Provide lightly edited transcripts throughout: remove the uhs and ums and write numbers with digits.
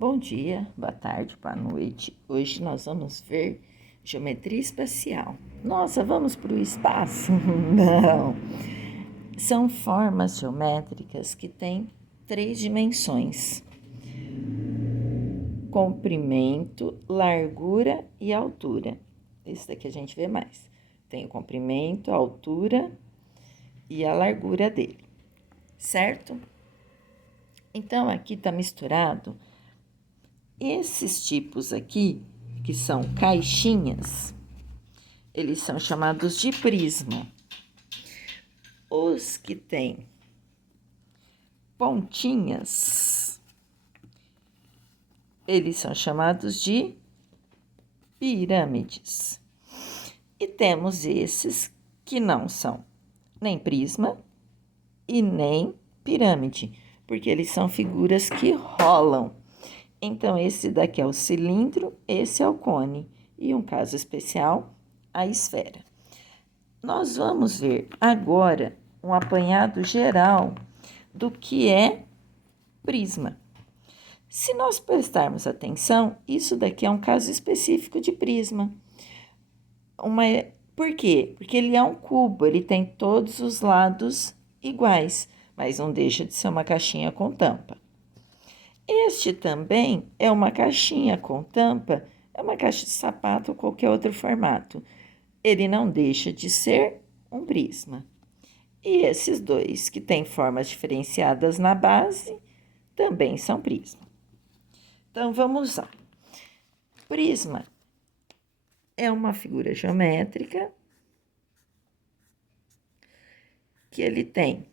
Bom dia, boa tarde, boa noite. Hoje nós vamos ver geometria espacial. Nossa, vamos para o espaço? Não. São formas geométricas que têm 3 dimensões: comprimento, largura e altura. Esse daqui a gente vê mais. Tem o comprimento, a altura e a largura dele, certo? Então aqui está misturado esses tipos aqui, que são caixinhas, eles são chamados de prisma. Os que têm pontinhas, eles são chamados de pirâmides. E temos esses que não são nem prisma e nem pirâmide, porque eles são figuras que rolam. Então, esse daqui é o cilindro, esse é o cone, e um caso especial, a esfera. Nós vamos ver agora um apanhado geral do que é prisma. Se nós prestarmos atenção, isso daqui é um caso específico de prisma. Por quê? Porque ele é um cubo, ele tem todos os lados iguais, mas não deixa de ser uma caixinha com tampa. Este também é uma caixinha com tampa, é uma caixa de sapato ou qualquer outro formato. Ele não deixa de ser um prisma. E esses dois, que têm formas diferenciadas na base, também são prisma. Então, vamos lá. Prisma é uma figura geométrica que ele tem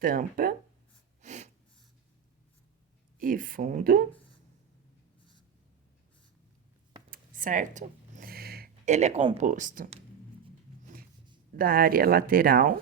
tampa e fundo, certo? Ele é composto da área lateral,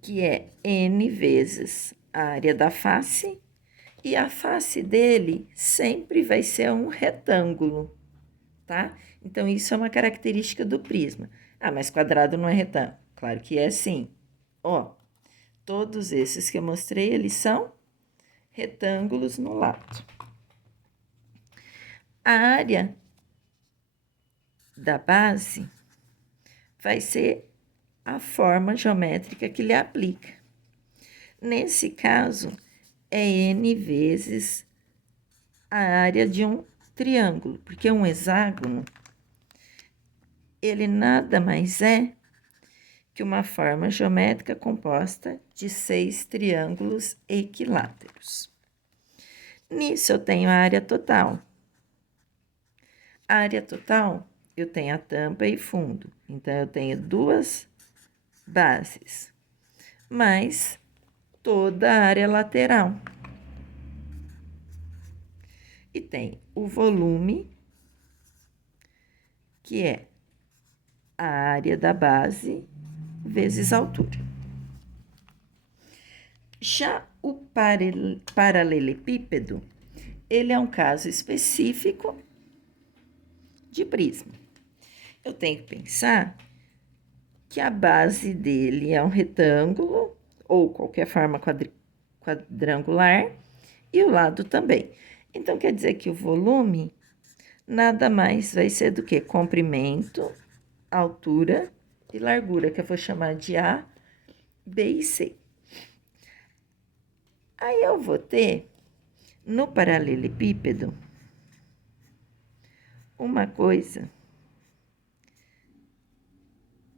que é N vezes a área da face, e a face dele sempre vai ser um retângulo, tá? Então, isso é uma característica do prisma. Ah, mas quadrado não é retângulo. Claro que é sim. Ó, todos esses que eu mostrei, eles são retângulos no lado. A área da base vai ser a forma geométrica que lhe aplica. Nesse caso, é N vezes a área de um triângulo, porque um hexágono, ele nada mais é que uma forma geométrica composta de 6 triângulos equiláteros. Nisso eu tenho a área total. A área total, eu tenho a tampa e fundo, então eu tenho 2 bases, mais toda a área lateral. E tem o volume, que é a área da base vezes a altura. Já o paralelepípedo, ele é um caso específico de prisma. Eu tenho que pensar que a base dele é um retângulo ou qualquer forma quadrangular e o lado também. Então, quer dizer que o volume nada mais vai ser do que comprimento, altura e largura, que eu vou chamar de A, B e C. Aí eu vou ter, no paralelepípedo, uma coisa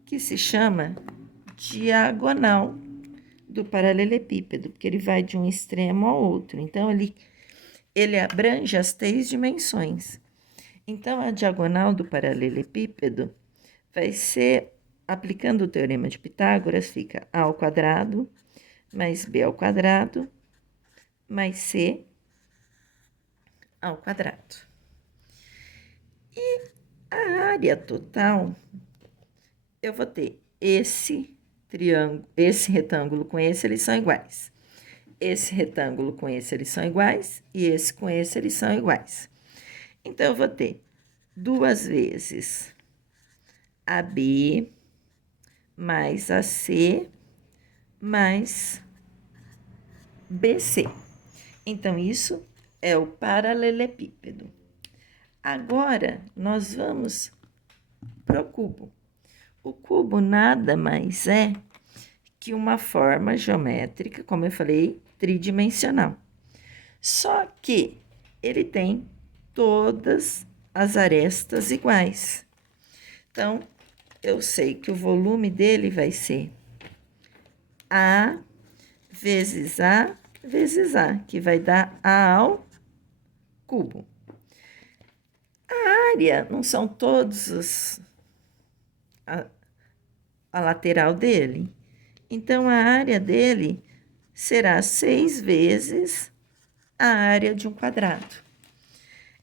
que se chama diagonal do paralelepípedo, porque ele vai de um extremo ao outro. Então, ele abrange as 3 dimensões. Então, a diagonal do paralelepípedo vai ser, aplicando o teorema de Pitágoras, fica A ao quadrado mais B ao quadrado mais C ao quadrado. E a área total, eu vou ter esse triângulo, esse retângulo com esse, eles são iguais. Esse retângulo com esse, eles são iguais. E esse com esse, eles são iguais. Então, eu vou ter 2 vezes AB mais AC mais BC. Então, isso é o paralelepípedo. Agora, nós vamos para o cubo. O cubo nada mais é que uma forma geométrica, como eu falei, tridimensional. Só que ele tem todas as arestas iguais. Então, eu sei que o volume dele vai ser A vezes A vezes A, que vai dar A ao cubo. A área não são todos a lateral dele. Então, a área dele será 6 vezes a área de um quadrado.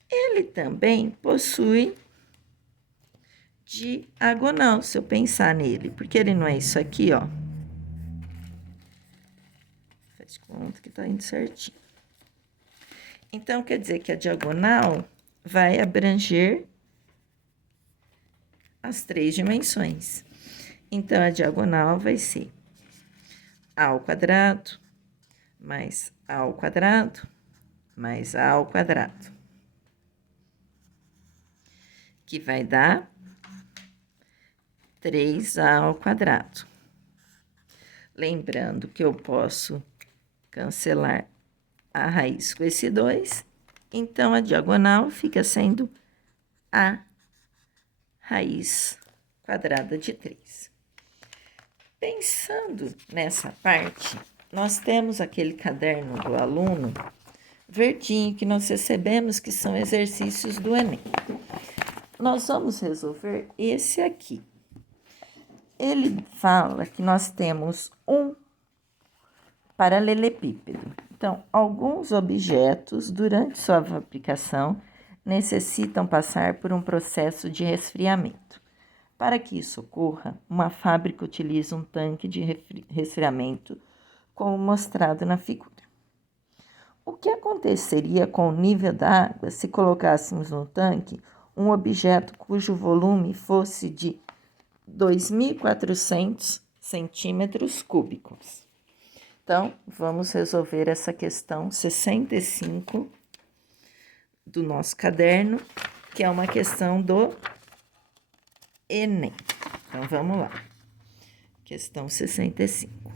Ele também possui diagonal, se eu pensar nele, porque ele não é isso aqui, ó. Faz conta que tá indo certinho. Então, quer dizer que a diagonal vai abranger as 3 dimensões. Então, a diagonal vai ser A ao quadrado, mais A ao quadrado, mais A ao quadrado. Que vai dar 3A ao quadrado. Lembrando que eu posso cancelar a raiz com esse 2, então a diagonal fica sendo A raiz quadrada de 3. Pensando nessa parte, nós temos aquele caderno do aluno verdinho que nós recebemos, que são exercícios do Enem. Nós vamos resolver esse aqui. Ele fala que nós temos um paralelepípedo. Então, alguns objetos, durante sua fabricação, necessitam passar por um processo de resfriamento. Para que isso ocorra, uma fábrica utiliza um tanque de resfriamento, como mostrado na figura. O que aconteceria com o nível da água se colocássemos no tanque um objeto cujo volume fosse de 2.400 centímetros cúbicos? Então, vamos resolver essa questão 65 do nosso caderno, que é uma questão do Enem. Então, vamos lá. Questão 65.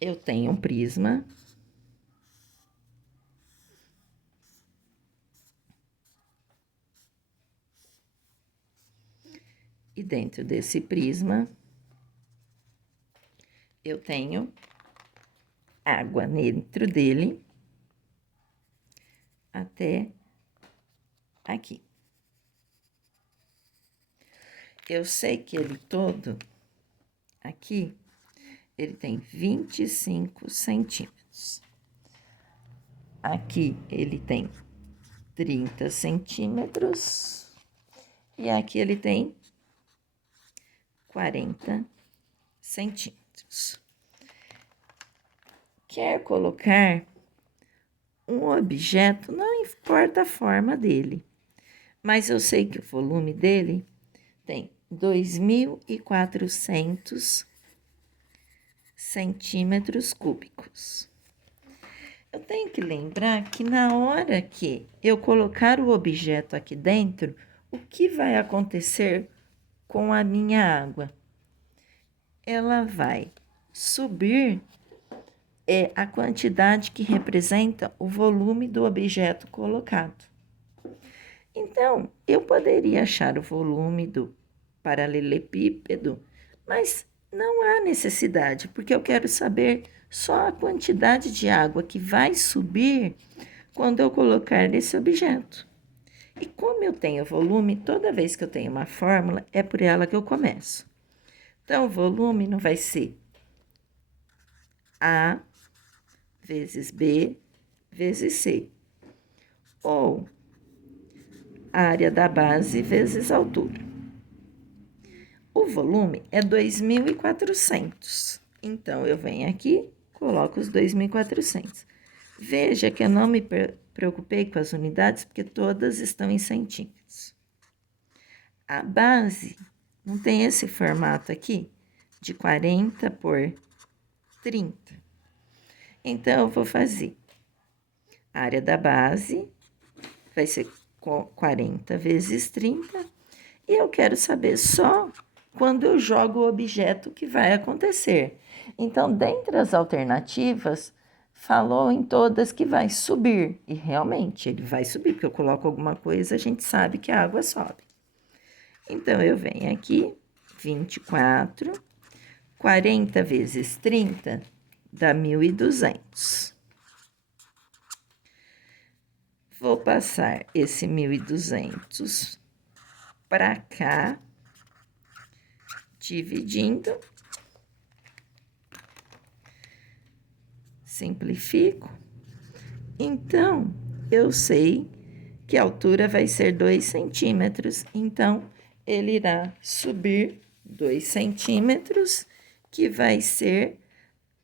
Eu tenho um prisma. E dentro desse prisma, eu tenho água dentro dele até aqui. Eu sei que ele todo, aqui, ele tem 25 centímetros. Aqui ele tem 30 centímetros. E aqui ele tem 40 centímetros. Quer colocar um objeto, não importa a forma dele, mas eu sei que o volume dele tem 2.400 centímetros cúbicos. Eu tenho que lembrar que na hora que eu colocar o objeto aqui dentro, o que vai acontecer com a minha água? Ela vai subir a quantidade que representa o volume do objeto colocado. Então, eu poderia achar o volume do paralelepípedo, mas não há necessidade, porque eu quero saber só a quantidade de água que vai subir quando eu colocar nesse objeto. E como eu tenho volume, toda vez que eu tenho uma fórmula, é por ela que eu começo. Então, o volume não vai ser A vezes B vezes C, ou área da base vezes altura. O volume é 2.400. Então, eu venho aqui, coloco os 2.400. Veja que eu não me preocupei com as unidades, porque todas estão em centímetros. A base não tem esse formato aqui, de 40 por 30. Então, eu vou fazer a área da base, vai ser 40 vezes 30, e eu quero saber só quando eu jogo o objeto que vai acontecer. Então, dentre as alternativas, falou em todas que vai subir, e realmente ele vai subir, porque eu coloco alguma coisa, a gente sabe que a água sobe. Então, eu venho aqui, 24, 40 vezes 30 dá 1.200. Vou passar esse 1.200 para cá, dividindo. Simplifico. Então, eu sei que a altura vai ser 2 centímetros. Então, ele irá subir 2 centímetros, que vai ser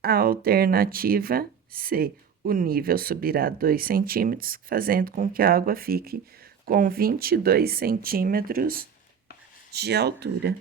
a alternativa C. O nível subirá 2 centímetros, fazendo com que a água fique com 22 centímetros de altura.